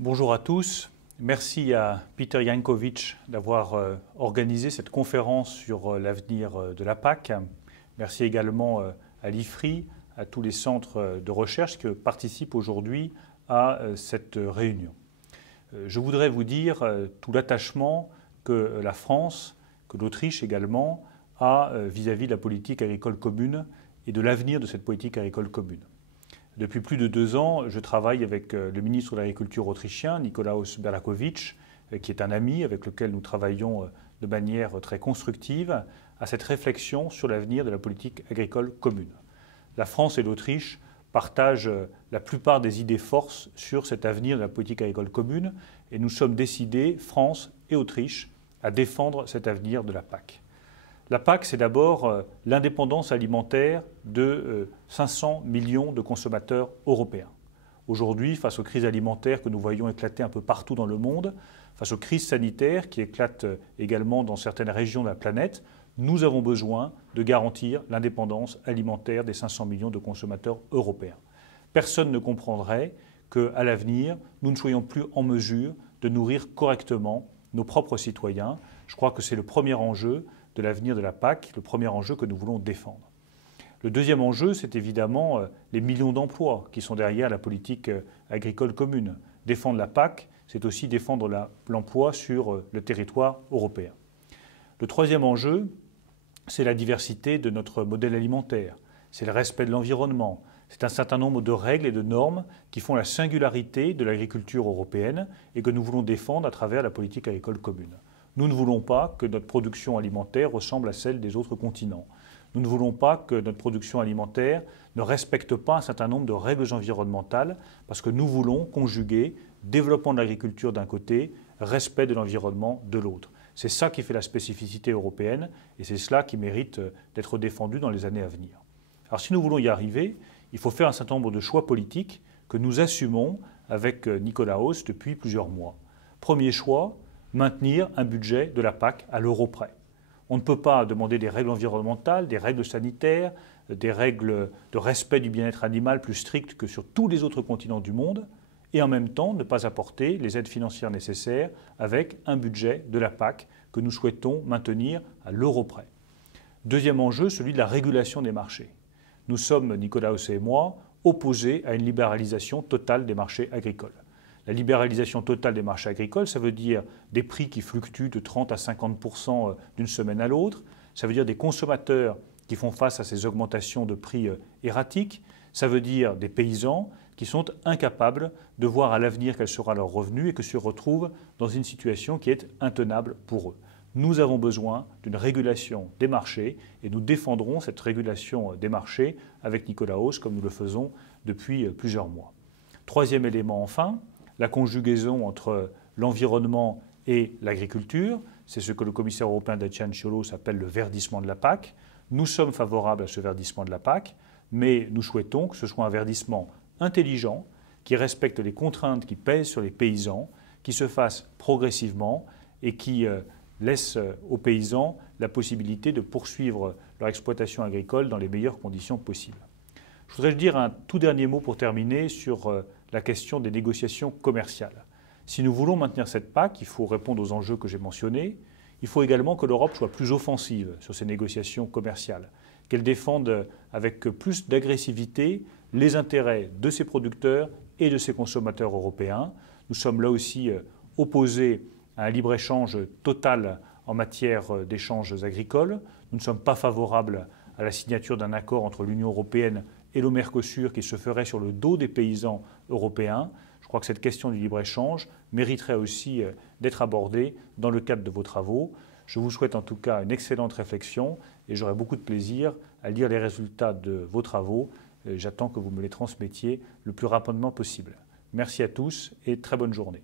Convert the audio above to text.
Bonjour à tous. Merci à Peter Jankovic d'avoir organisé cette conférence sur l'avenir de la PAC. Merci également à l'IFRI, à tous les centres de recherche qui participent aujourd'hui à cette réunion. Je voudrais vous dire tout l'attachement que la France, que l'Autriche également, a vis-à-vis de la politique agricole commune et de l'avenir de cette politique agricole commune. Depuis plus de 2 ans, je travaille avec le ministre de l'Agriculture autrichien, Nikolaus Berlakovic, qui est un ami avec lequel nous travaillons de manière très constructive à cette réflexion sur l'avenir de la politique agricole commune. La France et l'Autriche partagent la plupart des idées forces sur cet avenir de la politique agricole commune et nous sommes décidés, France et Autriche, à défendre cet avenir de la PAC. La PAC, c'est d'abord l'indépendance alimentaire de 500 millions de consommateurs européens. Aujourd'hui, face aux crises alimentaires que nous voyons éclater un peu partout dans le monde, face aux crises sanitaires qui éclatent également dans certaines régions de la planète, nous avons besoin de garantir l'indépendance alimentaire des 500 millions de consommateurs européens. Personne ne comprendrait qu'à l'avenir, nous ne soyons plus en mesure de nourrir correctement nos propres citoyens. Je crois que c'est le premier enjeu de l'avenir de la PAC, le premier enjeu que nous voulons défendre. Le deuxième enjeu, c'est évidemment les millions d'emplois qui sont derrière la politique agricole commune. Défendre la PAC, c'est aussi défendre l'emploi sur le territoire européen. Le troisième enjeu, c'est la diversité de notre modèle alimentaire, c'est le respect de l'environnement, c'est un certain nombre de règles et de normes qui font la singularité de l'agriculture européenne et que nous voulons défendre à travers la politique agricole commune. Nous ne voulons pas que notre production alimentaire ressemble à celle des autres continents. Nous ne voulons pas que notre production alimentaire ne respecte pas un certain nombre de règles environnementales parce que nous voulons conjuguer développement de l'agriculture d'un côté, respect de l'environnement de l'autre. C'est ça qui fait la spécificité européenne et c'est cela qui mérite d'être défendu dans les années à venir. Alors si nous voulons y arriver, il faut faire un certain nombre de choix politiques que nous assumons avec Nikolaus depuis plusieurs mois. Premier choix, maintenir un budget de la PAC à l'euro près. On ne peut pas demander des règles environnementales, des règles sanitaires, des règles de respect du bien-être animal plus strictes que sur tous les autres continents du monde, et en même temps ne pas apporter les aides financières nécessaires avec un budget de la PAC que nous souhaitons maintenir à l'euro près. Deuxième enjeu, celui de la régulation des marchés. Nous sommes, Nikolaus et moi, opposés à une libéralisation totale des marchés agricoles. La libéralisation totale des marchés agricoles, ça veut dire des prix qui fluctuent de 30 à 50% d'une semaine à l'autre. Ça veut dire des consommateurs qui font face à ces augmentations de prix erratiques. Ça veut dire des paysans qui sont incapables de voir à l'avenir quel sera leur revenu et qui se retrouvent dans une situation qui est intenable pour eux. Nous avons besoin d'une régulation des marchés et nous défendrons cette régulation des marchés avec Nikolaus comme nous le faisons depuis plusieurs mois. Troisième élément enfin, la conjugaison entre l'environnement et l'agriculture, c'est ce que le commissaire européen Dacian Cioloș appelle le verdissement de la PAC. Nous sommes favorables à ce verdissement de la PAC, mais nous souhaitons que ce soit un verdissement intelligent, qui respecte les contraintes qui pèsent sur les paysans, qui se fasse progressivement et qui laisse aux paysans la possibilité de poursuivre leur exploitation agricole dans les meilleures conditions possibles. Je voudrais dire un tout dernier mot pour terminer sur la question des négociations commerciales. Si nous voulons maintenir cette PAC, il faut répondre aux enjeux que j'ai mentionnés. Il faut également que l'Europe soit plus offensive sur ces négociations commerciales, qu'elle défende avec plus d'agressivité les intérêts de ses producteurs et de ses consommateurs européens. Nous sommes là aussi opposés à un libre-échange total en matière d'échanges agricoles. Nous ne sommes pas favorables à la signature d'un accord entre l'Union européenne et le Mercosur qui se ferait sur le dos des paysans européens. Je crois que cette question du libre-échange mériterait aussi d'être abordée dans le cadre de vos travaux. Je vous souhaite en tout cas une excellente réflexion et j'aurai beaucoup de plaisir à lire les résultats de vos travaux. J'attends que vous me les transmettiez le plus rapidement possible. Merci à tous et très bonne journée.